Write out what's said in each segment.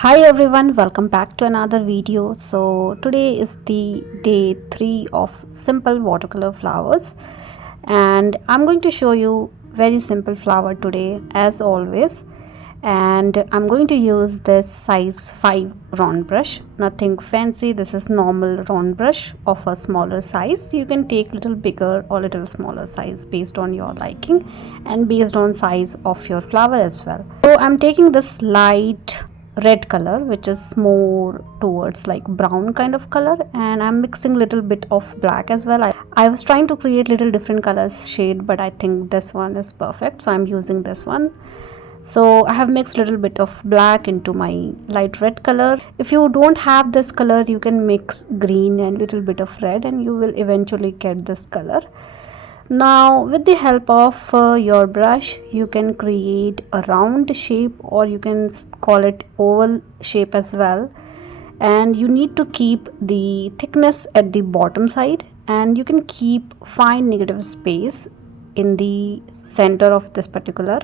Hi everyone, welcome back to another video. So today is the day 3 of simple watercolor flowers, and I'm going to show you very simple flower today as always. And I'm going to use this size 5 round brush, nothing fancy. This is normal round brush of a smaller size. You can take little bigger or little smaller size based on your liking and based on size of your flower as well. So I'm taking this light red color, which is more towards like brown kind of color, and I'm mixing little bit of black as well. I was trying to create little different colors shade, but I think this one is perfect, so I'm using this one. So I have mixed little bit of black into my light red color. If you don't have this color, you can mix green and little bit of red and you will eventually get this color. Now with the help of your brush, you can create a round shape, or you can call it oval shape as well. And you need to keep the thickness at the bottom side, and you can keep fine negative space in the center of this particular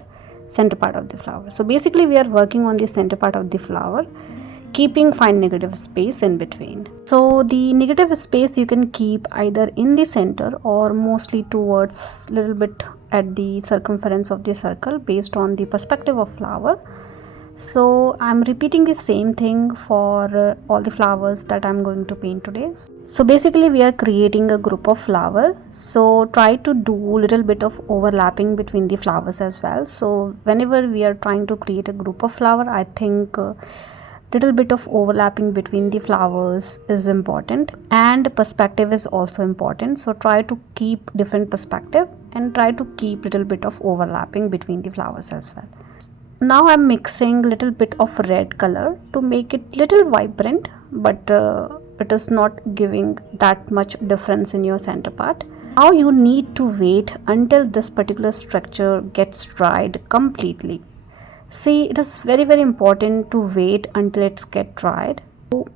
center part of the flower. So basically we are working on the center part of the flower, keeping fine negative space in between. So the negative space you can keep either in the center or mostly towards little bit at the circumference of the circle based on the perspective of flower. So I'm repeating the same thing for all the flowers that I'm going to paint today. So basically we are creating a group of flower, so try to do little bit of overlapping between the flowers as well. So whenever we are trying to create a group of flower, I think little bit of overlapping between the flowers is important, and perspective is also important. So try to keep different perspective and try to keep little bit of overlapping between the flowers as well. Now I'm mixing little bit of red color to make it little vibrant, but it is not giving that much difference in your center part. Now you need to wait until this particular structure gets dried completely. See, it is very important to wait until it's get dried.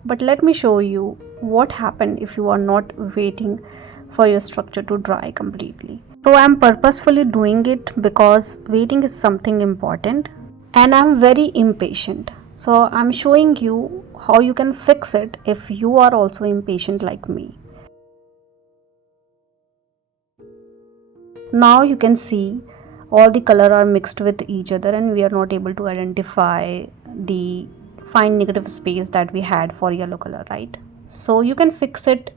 But let me show you what happened if you are not waiting for your structure to dry completely. So I'm purposefully doing it because waiting is something important, and I'm very impatient. So I'm showing you how you can fix it if you are also impatient like me. Now you can see all the color are mixed with each other and we are not able to identify the fine negative space that we had for yellow color, right? So you can fix it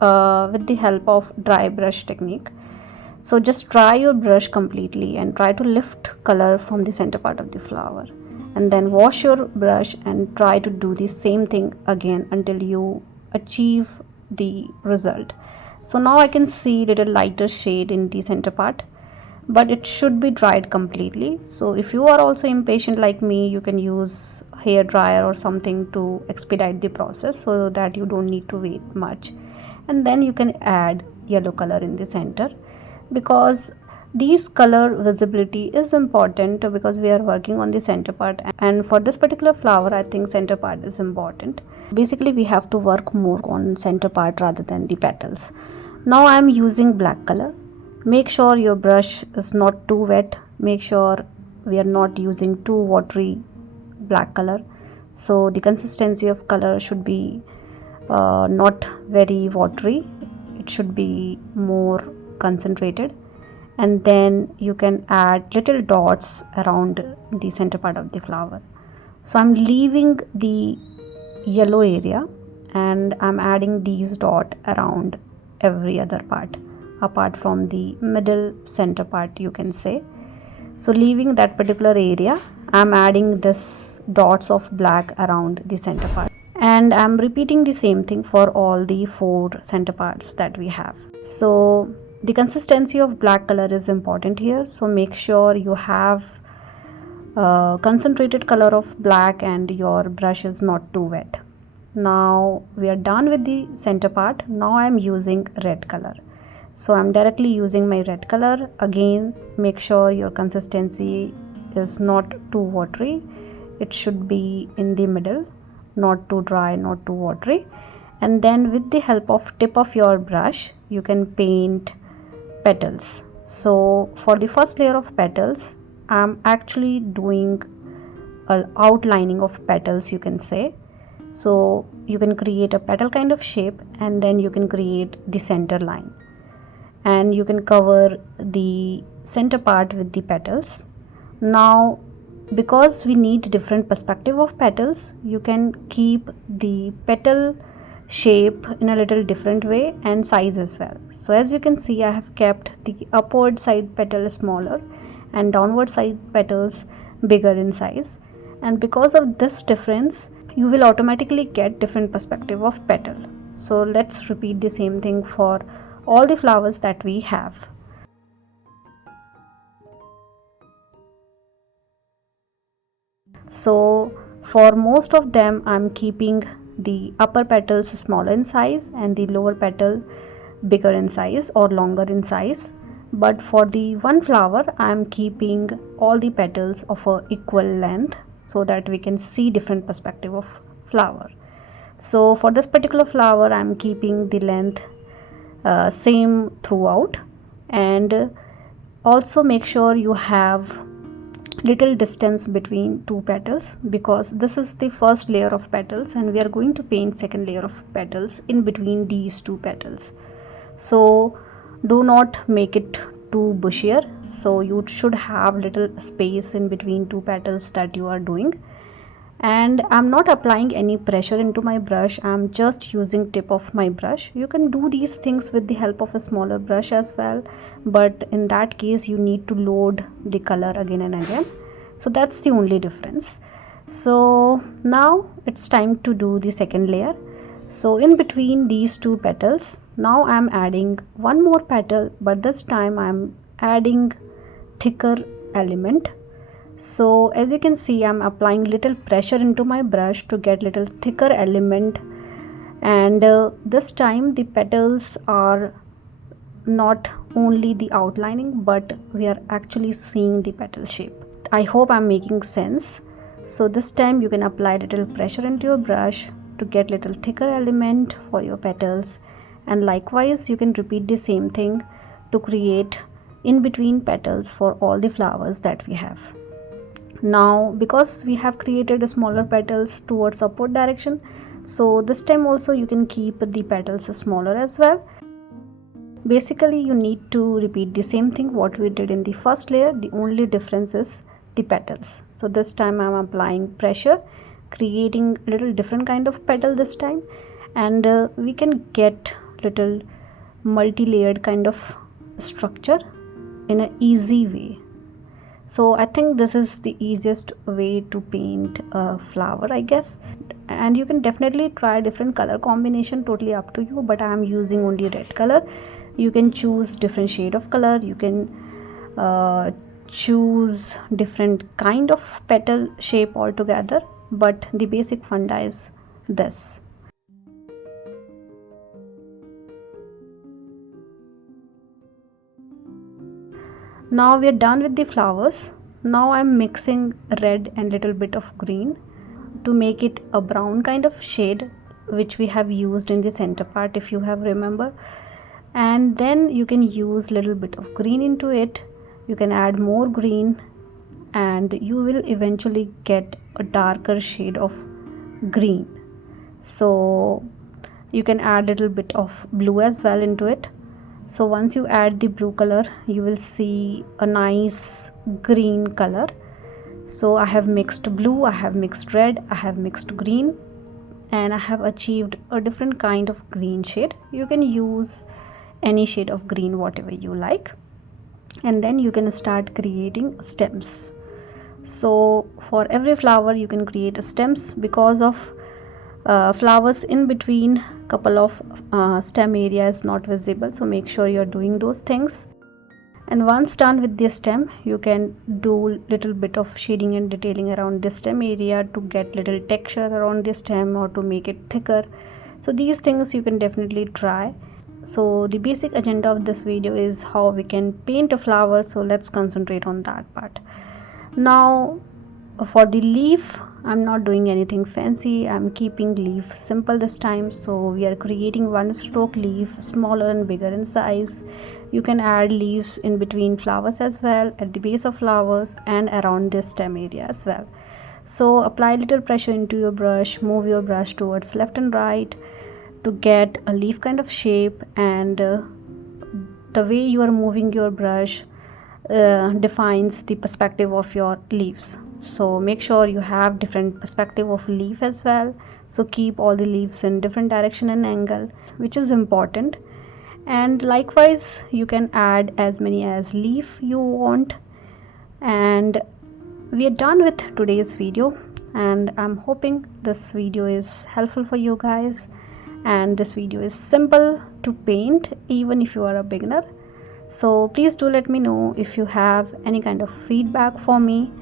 with the help of dry brush technique. So just dry your brush completely and try to lift color from the center part of the flower, and then wash your brush and try to do the same thing again until you achieve the result. So now I can see little lighter shade in the center part, but it should be dried completely. So if you are also impatient like me, you can use hair dryer or something to expedite the process so that you don't need to wait much. And then you can add yellow color in the center, because these color visibility is important because we are working on the center part, and for this particular flower I think center part is important. Basically we have to work more on center part rather than the petals. Now I am using black color. Make sure your brush is not too wet. Make sure we are not using too watery black color. So the consistency of color should be not very watery. It should be more concentrated, and then you can add little dots around the center part of the flower. So I'm leaving the yellow area and I'm adding these dots around every other part apart from the middle center part, you can say. So leaving that particular area, I'm adding this dots of black around the center part, and I'm repeating the same thing for all the 4 center parts that we have. So the consistency of black color is important here, so make sure you have concentrated color of black and your brush is not too wet. Now we are done with the center part. Now I am using red color. So I'm directly using my red color. Again, make sure your consistency is not too watery. It should be in the middle, not too dry, not too watery. And then with the help of tip of your brush, you can paint petals. So for the first layer of petals, I'm actually doing outlining of petals, you can say. So you can create a petal kind of shape, and then you can create the center line, and you can cover the center part with the petals. Now, because we need different perspective of petals, you can keep the petal shape in a little different way and size as well. So as you can see, I have kept the upward side petal smaller and downward side petals bigger in size, and because of this difference you will automatically get different perspective of petal. So let's repeat the same thing for all the flowers that we have. So for most of them I'm keeping the upper petals smaller in size and the lower petal bigger in size or longer in size, but for the one flower I'm keeping all the petals of a equal length so that we can see different perspective of flower. So for this particular flower I'm keeping the length same throughout, and also make sure you have little distance between two petals, because this is the first layer of petals and we are going to paint second layer of petals in between these two petals. So do not make it too bushier, so you should have little space in between two petals that you are doing. And I'm not applying any pressure into my brush, I'm just using tip of my brush. You can do these things with the help of a smaller brush as well, but in that case you need to load the color again and again. So that's the only difference. So now it's time to do the second layer. So in between these two petals, now I'm adding one more petal, but this time I'm adding thicker element. So as you can see, I'm applying little pressure into my brush to get little thicker element, and this time the petals are not only the outlining but we are actually seeing the petal shape. I hope I'm making sense. So this time you can apply little pressure into your brush to get little thicker element for your petals, and likewise you can repeat the same thing to create in between petals for all the flowers that we have. Now because we have created smaller petals towards upward direction, so this time also you can keep the petals smaller as well. Basically you need to repeat the same thing what we did in the first layer, the only difference is the petals. So this time I'm applying pressure, creating little different kind of petal this time, and we can get little multi-layered kind of structure in an easy way. So I think this is the easiest way to paint a flower, I guess, and you can definitely try different color combination, totally up to you, but I am using only red color. You can choose different shade of color, you can choose different kind of petal shape altogether, but the basic funda is this. Now we are done with the flowers. Now I'm mixing red and little bit of green to make it a brown kind of shade, which we have used in the center part if you have remember. And then you can use little bit of green into it, you can add more green, and you will eventually get a darker shade of green. So you can add little bit of blue as well into it. So once you add the blue color, you will see a nice green color. So I have mixed blue, I have mixed red, I have mixed green, and I have achieved a different kind of green shade. You can use any shade of green whatever you like, and then you can start creating stems. So for every flower you can create stems, because of flowers in between couple of stem area is not visible, so make sure you're doing those things. And once done with the stem, you can do little bit of shading and detailing around the stem area to get little texture around the stem or to make it thicker. So these things you can definitely try. So the basic agenda of this video is how we can paint a flower, so let's concentrate on that part. Now for the leaf, I'm not doing anything fancy, I'm keeping leaf simple this time. So we are creating one stroke leaf, smaller and bigger in size. You can add leaves in between flowers as well, at the base of flowers and around this stem area as well. So apply little pressure into your brush, move your brush towards left and right to get a leaf kind of shape, and the way you are moving your brush defines the perspective of your leaves. So make sure you have different perspective of leaf as well. So keep all the leaves in different direction and angle, which is important. And likewise you can add as many as leaf you want. And we are done with today's video, and I'm hoping this video is helpful for you guys, and this video is simple to paint even if you are a beginner. So please do let me know if you have any kind of feedback for me,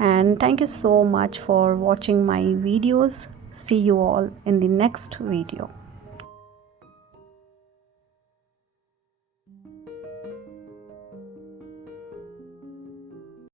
and thank you so much for watching my videos. See you all in the next video.